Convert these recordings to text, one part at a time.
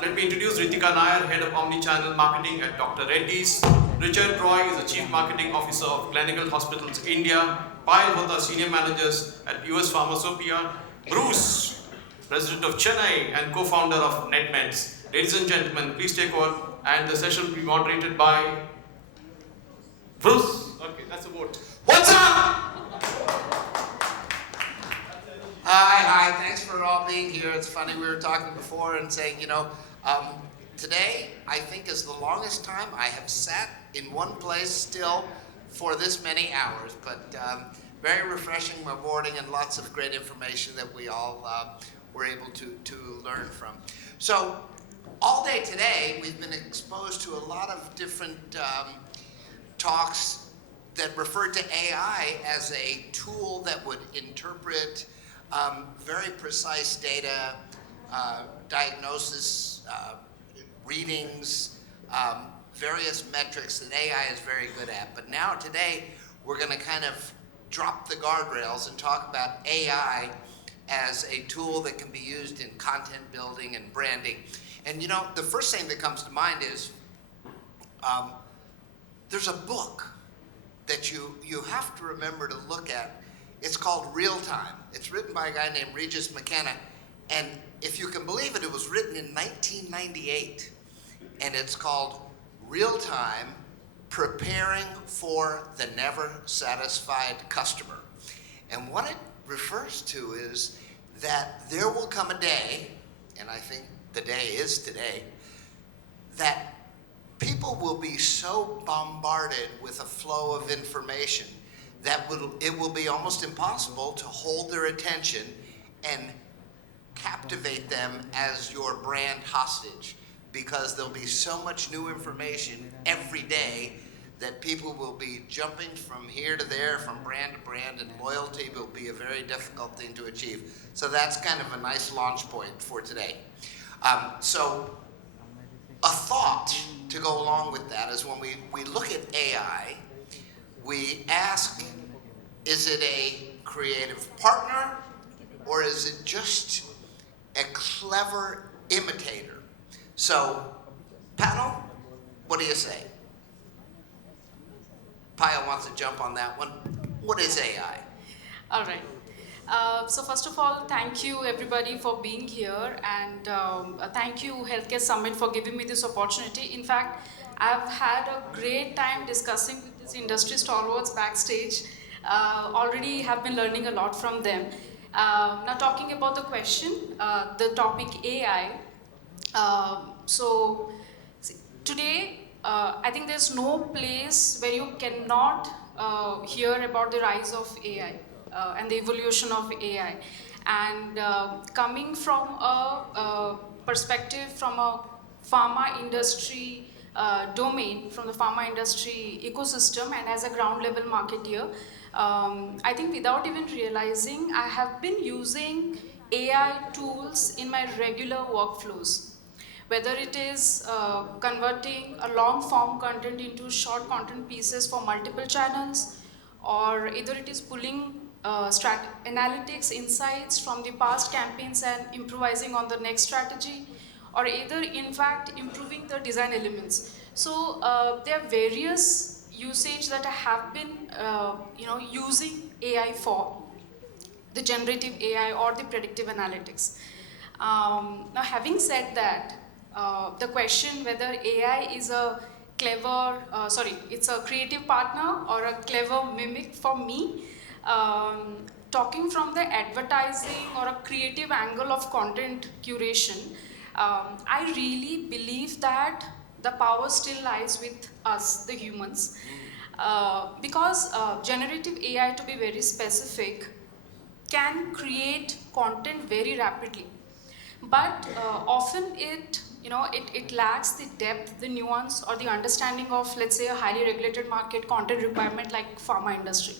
Let me introduce Ritika Nair, Head of Omnichannel Marketing at Dr. Reddy's. Richard Roy is the Chief Marketing Officer of Clinical Hospitals India. Payal Hota, Senior Managers at US Pharmacopoeia. Bruce, President of Chennai and co-founder of NetMeds. Ladies and gentlemen, please take over, and the session will be moderated by Bruce. Okay, that's a vote. What's up? Hi, thanks for all being here. It's funny, we were talking before and saying, today I think is the longest time I have sat in one place still for this many hours, but very refreshing, rewarding, and lots of great information that we all were able to learn from. So all day today, we've been exposed to a lot of different talks that referred to AI as a tool that would interpret very precise data, diagnosis, readings, various metrics that AI is very good at. But now today, we're going to kind of drop the guardrails and talk about AI as a tool that can be used in content building and branding. And the first thing that comes to mind is there's a book that you have to remember to look at. It's called Real Time. It's written by a guy named Regis McKenna. And if you can believe it, it was written in 1998. And it's called Real Time, Preparing for the Never Satisfied Customer. And what it refers to is that there will come a day, and I think the day is today, that people will be so bombarded with a flow of information that it will be almost impossible to hold their attention and captivate them as your brand hostage, because there'll be so much new information every day that people will be jumping from here to there, from brand to brand, and loyalty will be a very difficult thing to achieve. So that's kind of a nice launch point for today. So a thought to go along with that is when we look at AI, we ask, is it a creative partner or is it just a clever imitator? So, panel, what do you say? Payal wants to jump on that one. What is AI? All right. So first of all, thank you everybody for being here, and thank you Healthcare Summit for giving me this opportunity. In fact, I've had a great time discussing with these industry stalwarts backstage. Already have been learning a lot from them. Now talking about the question, the topic AI. Today, I think there's no place where you cannot hear about the rise of AI. And the evolution of AI. And coming from a perspective from a pharma industry domain, from the pharma industry ecosystem, and as a ground level marketeer, I think without even realizing, I have been using AI tools in my regular workflows. Whether it is converting a long form content into short content pieces for multiple channels, or either it is pulling analytics insights from the past campaigns and improvising on the next strategy, or either in fact improving the design elements. So there are various usage that I have been using AI for, the generative AI or the predictive analytics. Now having said that, the question whether AI is a it's a creative partner or a clever mimic for me, talking from the advertising or a creative angle of content curation, I really believe that the power still lies with us, the humans. Because generative AI, to be very specific, can create content very rapidly. But often it lacks the depth, the nuance, or the understanding of, let's say, a highly regulated market content requirement like pharma industry.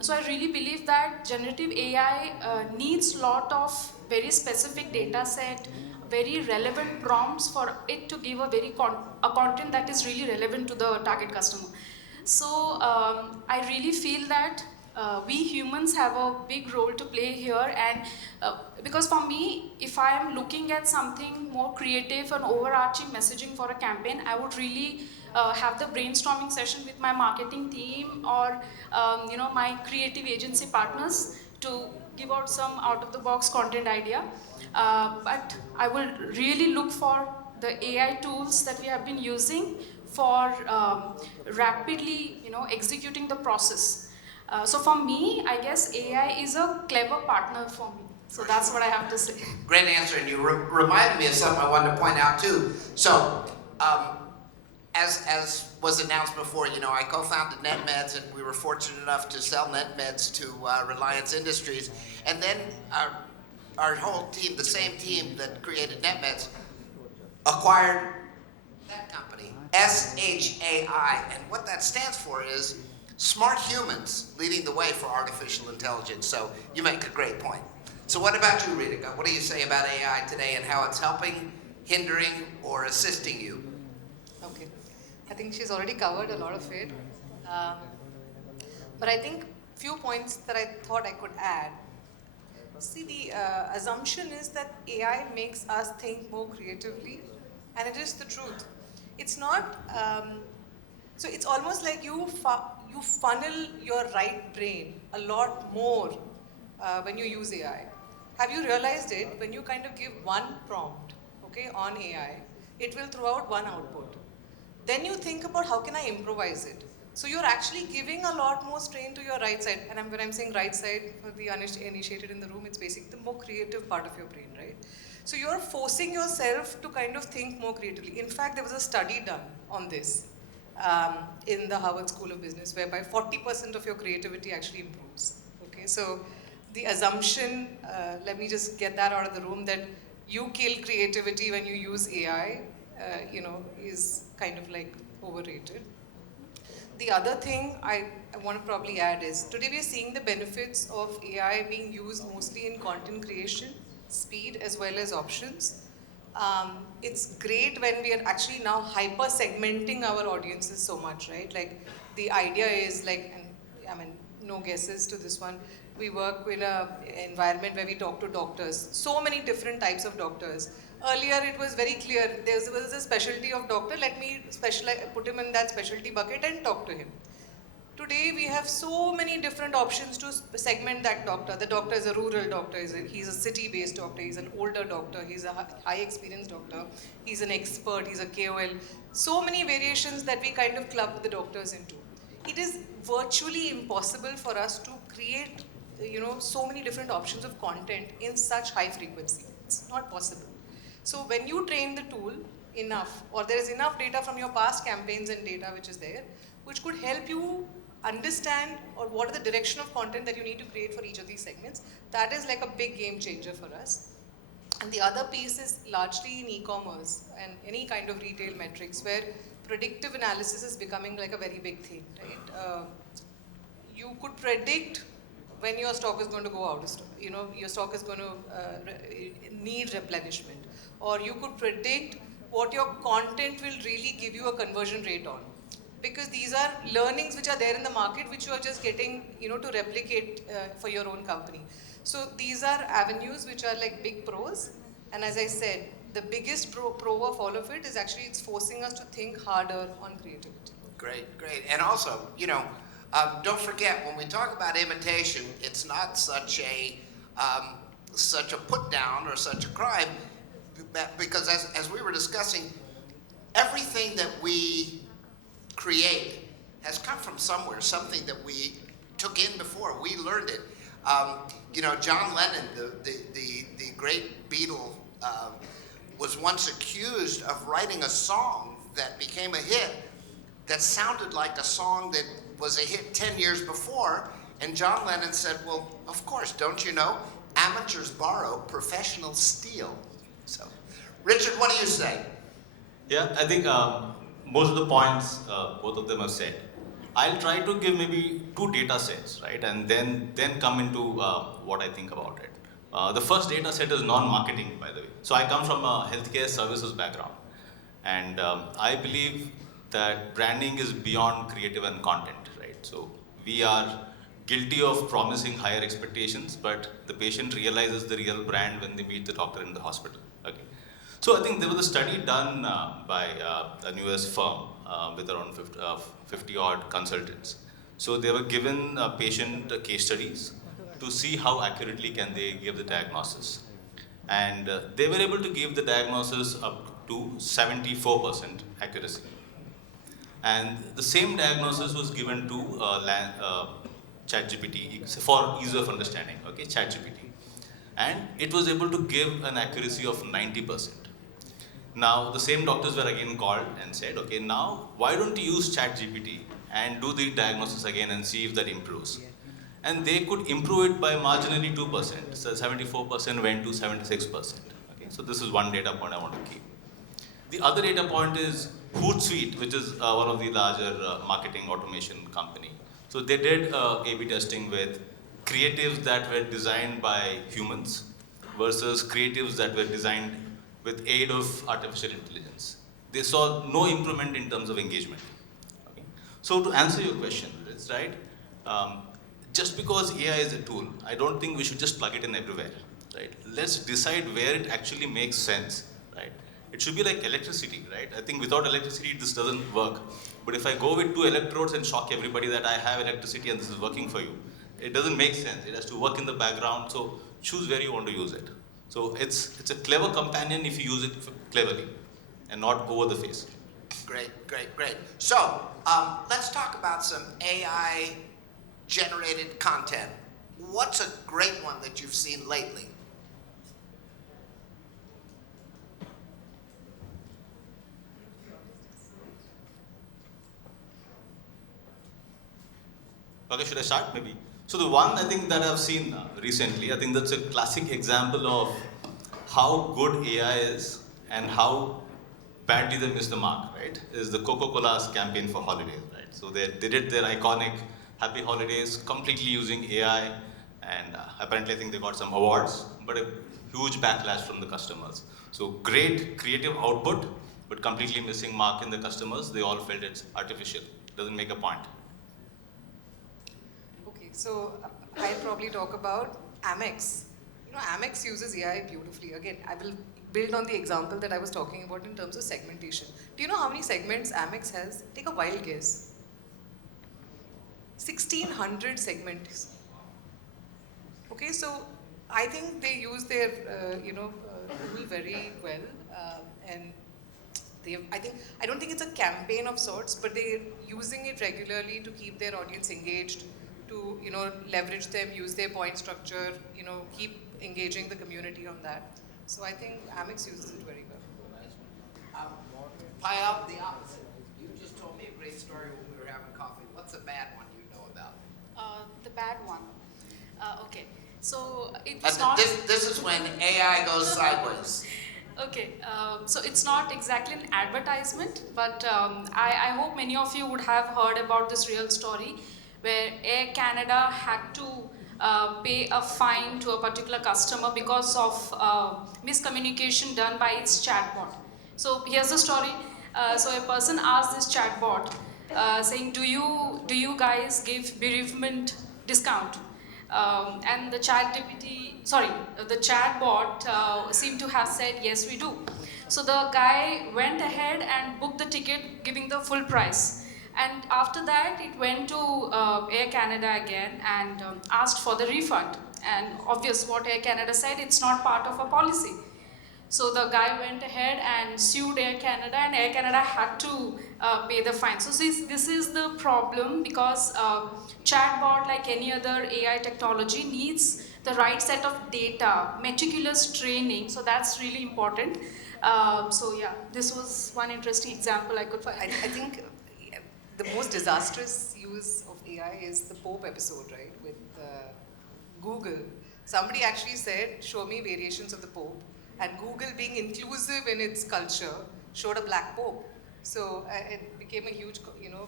So I really believe that generative AI needs a lot of very specific data set, very relevant prompts for it to give a content that is really relevant to the target customer. So I really feel that we humans have a big role to play here, and because for me, if I am looking at something more creative and overarching messaging for a campaign, I would really have the brainstorming session with my marketing team or my creative agency partners to give out some out-of-the-box content idea. But I will really look for the AI tools that we have been using for rapidly, executing the process. So for me, I guess AI is a clever partner for me. So that's what I have to say. Great answer, and you reminded me of something I wanted to point out too. So, as was announced before, I co-founded NetMeds, and we were fortunate enough to sell NetMeds to Reliance Industries, and then our whole team, the same team that created NetMeds, acquired that company, SHAI, and what that stands for is smart humans leading the way for artificial intelligence. So you make a great point. So what about you, Rita? What do you say about AI today and how it's helping, hindering, or assisting you? Okay. I think she's already covered a lot of it. But I think few points that I thought I could add. See, the assumption is that AI makes us think more creatively, and it is the truth. It's not, so it's almost like you funnel your right brain a lot more when you use AI. Have you realized it? When you kind of give one prompt, okay, on AI, it will throw out one output. Then you think about how can I improvise it. So you're actually giving a lot more strain to your right side. And when I'm saying right side, for the uninitiated in the room, it's basically the more creative part of your brain, right? So you're forcing yourself to kind of think more creatively. In fact, there was a study done on this in the Harvard School of Business, whereby 40% of your creativity actually improves. Okay, so the assumption, let me just get that out of the room, that you kill creativity when you use AI, is kind of like overrated. The other thing I want to probably add is, today we are seeing the benefits of AI being used mostly in content creation, speed, as well as options. It's great when we are actually now hyper-segmenting our audiences so much, right? Like, the idea is like, and I mean, no guesses to this one, we work in an environment where we talk to doctors, so many different types of doctors. Earlier, it was very clear, there was a specialty of doctor, let me put him in that specialty bucket and talk to him. Today, we have so many different options to segment that doctor. The doctor is a rural doctor, he's a city-based doctor, he's an older doctor, he's a high-experienced doctor, he's an expert, he's a KOL. So many variations that we kind of club the doctors into. It is virtually impossible for us to create, so many different options of content in such high frequency. It's not possible. So when you train the tool enough, or there is enough data from your past campaigns and data which is there, which could help you understand or what are the direction of content that you need to create for each of these segments, that is like a big game changer for us. And the other piece is largely in e-commerce and any kind of retail metrics where predictive analysis is becoming like a very big thing, right? You could predict when your stock is going to go out of stock, your stock is going to need replenishment, or you could predict what your content will really give you a conversion rate on. Because these are learnings which are there in the market which you are just getting, to replicate for your own company. So these are avenues which are like big pros. And as I said, the biggest pro of all of it is actually it's forcing us to think harder on creativity. Great, great. And also, don't forget, when we talk about imitation, it's not such a put down or such a crime, because as we were discussing, everything that we create has come from somewhere, something that we took in before. We learned it. John Lennon, the great Beatle, was once accused of writing a song that became a hit that sounded like a song that was a hit 10 years before. And John Lennon said, well, of course, don't you know? Amateurs borrow, professionals steal. So, Richard, what do you say? Yeah, I think most of the points both of them have said. I'll try to give maybe 2 data sets, right? And then come into what I think about it. The first data set is non-marketing, by the way. So I come from a healthcare services background. And I believe that branding is beyond creative and content, right? So we are guilty of promising higher expectations, but the patient realizes the real brand when they meet the doctor in the hospital. Okay. So I think there was a study done by a US firm with around 50 odd consultants. So they were given patient case studies to see how accurately can they give the diagnosis. And they were able to give the diagnosis up to 74% accuracy. And the same diagnosis was given to ChatGPT for ease of understanding, okay, ChatGPT. And it was able to give an accuracy of 90%. Now, the same doctors were again called and said, okay, now why don't you use ChatGPT and do the diagnosis again and see if that improves? And they could improve it by marginally 2%. So 74% went to 76%. Okay, so this is one data point I want to keep. The other data point is Hootsuite, which is one of the larger marketing automation company. So they did A/B testing with creatives that were designed by humans versus creatives that were designed with aid of artificial intelligence. They saw no improvement in terms of engagement. Okay. So to answer your question, Riz, right? Just because AI is a tool, I don't think we should just plug it in everywhere, right? Let's decide where it actually makes sense, right? It should be like electricity, right? I think without electricity, this doesn't work. But if I go with 2 electrodes and shock everybody that I have electricity and this is working for you, it doesn't make sense. It has to work in the background, so choose where you want to use it. So it's a clever companion if you use it cleverly and not over the face. Great, great, great. So let's talk about some AI generated content. What's a great one that you've seen lately? Okay, should I start maybe? So the one I think that I've seen recently, I think that's a classic example of how good AI is and how badly they miss the mark, right? Is the Coca-Cola's campaign for holidays, right? So they did their iconic Happy Holidays completely using AI, and apparently I think they got some awards, but a huge backlash from the customers. So great creative output, but completely missing mark in the customers. They all felt it's artificial, doesn't make a point. Okay, so I'll probably talk about Amex. You know, Amex uses AI beautifully. Again, I will build on the example that I was talking about in terms of segmentation. Do you know how many segments Amex has? Take a wild guess. 1,600 segments. Okay, so I think they use their, tool very well, and I don't think it's a campaign of sorts, but they're using it regularly to keep their audience engaged, to leverage them, use their point structure, keep engaging the community on that. So I think Amex uses it very well. Payal, the opposite. You just told me a great story when we were having coffee. What's a bad one you know about? The bad one. Okay. So it was not. This is when AI goes sideways. Okay, so it's not exactly an advertisement, but I hope many of you would have heard about this real story where Air Canada had to pay a fine to a particular customer because of miscommunication done by its chatbot. So here's the story. So a person asked this chatbot saying, do you guys give bereavement discount? And the chatbot seemed to have said, yes, we do. So the guy went ahead and booked the ticket, giving the full price. And after that, it went to Air Canada again and asked for the refund. And obvious what Air Canada said, it's not part of a policy. So the guy went ahead and sued Air Canada, and Air Canada had to pay the fine. So this is the problem, because chatbot, like any other AI technology, needs the right set of data, meticulous training. So that's really important. So yeah, this was one interesting example I could find. I think the most disastrous use of AI is the Pope episode, right? With Google. Somebody actually said, show me variations of the Pope. And Google, being inclusive in its culture, showed a black Pope. So it became a huge,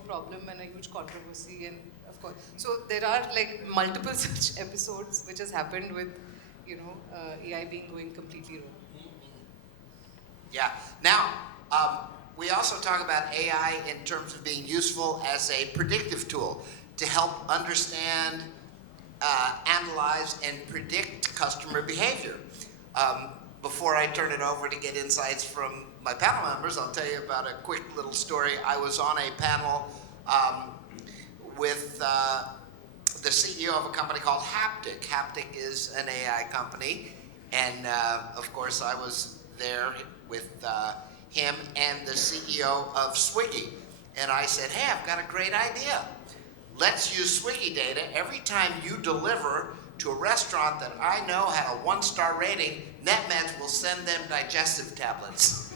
problem and a huge controversy. And of course, so there are like multiple such episodes which has happened with, AI going completely wrong. Yeah. Now, we also talk about AI in terms of being useful as a predictive tool to help understand analyze and predict customer behavior. Before I turn it over to get insights from my panel members, I'll tell you about a quick little story. I was on a panel with the CEO of a company called Haptic. Haptic is an AI company, and of course I was there with him and the CEO of Swiggy. And I said, hey, I've got a great idea. Let's use Swiggy data. Every time you deliver to a restaurant that I know had a 1-star rating, NetMeds will send them digestive tablets.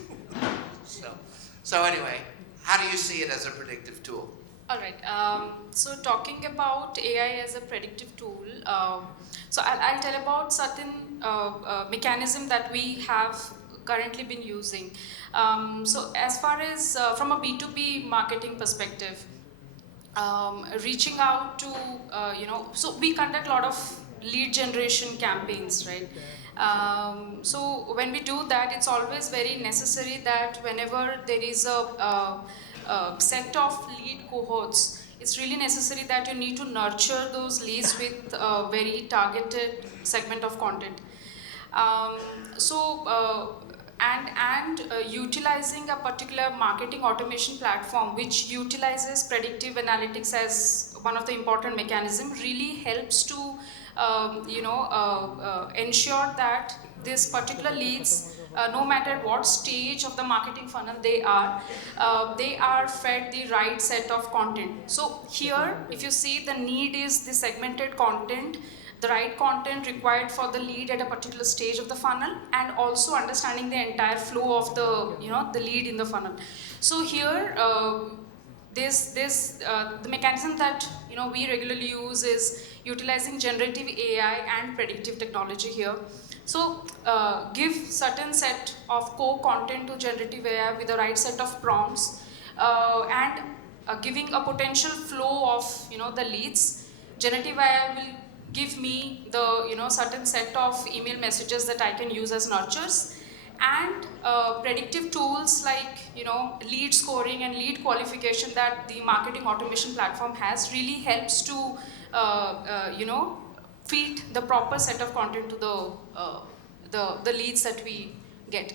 So anyway, how do you see it as a predictive tool? All right. So talking about AI as a predictive tool, so I'll tell about certain mechanism that we have currently been using. So as far as from a B2B marketing perspective, reaching out to, so we conduct a lot of lead generation campaigns, right? So when we do that, it's always very necessary that whenever there is a set of lead cohorts, it's really necessary that you need to nurture those leads with a very targeted segment of content. Utilizing a particular marketing automation platform which utilizes predictive analytics as one of the important mechanisms really helps to ensure that this particular leads, no matter what stage of the marketing funnel they are fed the right set of content. So here, if you see, the need is the segmented content, the right content required for the lead at a particular stage of the funnel, and also understanding the entire flow of the lead in the funnel. So here, the mechanism that we regularly use is utilizing generative AI and predictive technology here. So give certain set of core content to generative AI with the right set of prompts, and giving a potential flow of the leads. Generative AI will give me the certain set of email messages that I can use as nurtures, and predictive tools like lead scoring and lead qualification that the marketing automation platform has really helps to feed the proper set of content to the leads that we get.